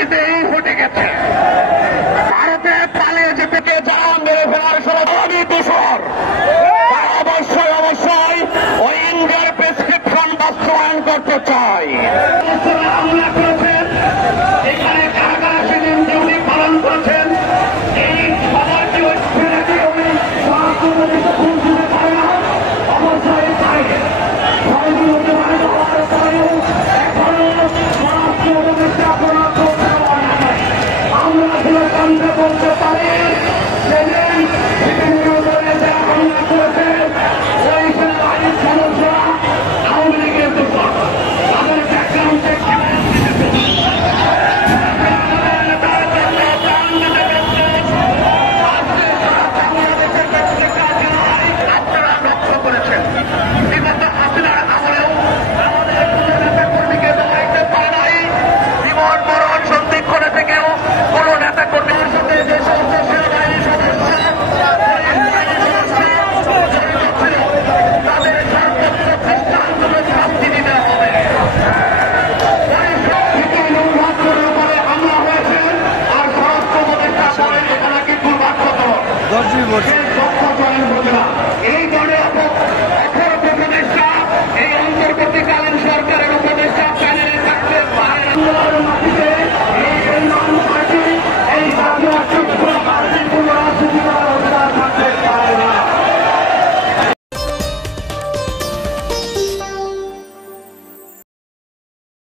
নিজেই ঘটে গেছে। ভারতে পালিয়ে যেতে যা মেরে ফেলার সরাসরি দূষণ অবশ্যই অবশ্যই ওই ইন্ডিয়ার প্রেসক্রিপশন বাস্তবায়ন করতে চাই। হামলা করেছেন, এখানে কারা কারা সেদিন ডিউটি পালন করেছেন, এই সবাইকে ছেড়ে দিয়ে ওই স্বাস্থ্যমন্ত্রীকে ভুল দিতে পারে না। অবশ্যই তাই সবাইগুলোকে মানে হওয়ার পরেও এখনো স্বাস্থ্যমন্ত্রী অপরাধ করতে পারে না। আমরা আসলে কণ্ঠে বলতে পারি সেদিন হামলা করেছেন ওই সেনাবাহিনীর সদস্যরা আওয়ামী লীগের দোষর। তাদের ব্যাকগ্রাউন্ড আপনারা লক্ষ্য করেছেন বিগত হাসিনার আমলেও আমাদের নেতাকর্মীকে দাঁড়াইতে পারে নাই। জীবন মরণ সন্ধিক্ষণে থেকেও কোন নেতাকর্মীর সাথে যে সমস্ত সেনাবাহিনীর সদস্য তাদের সর্বোচ্চ দৃষ্টান্তমূলক শাস্তি দিতে হবে। উপরে হামলা হয়েছে আর স্বরাষ্ট্র উপদেষ্টা বলেন এখানে কিন্তু বাধ্যতামূলক।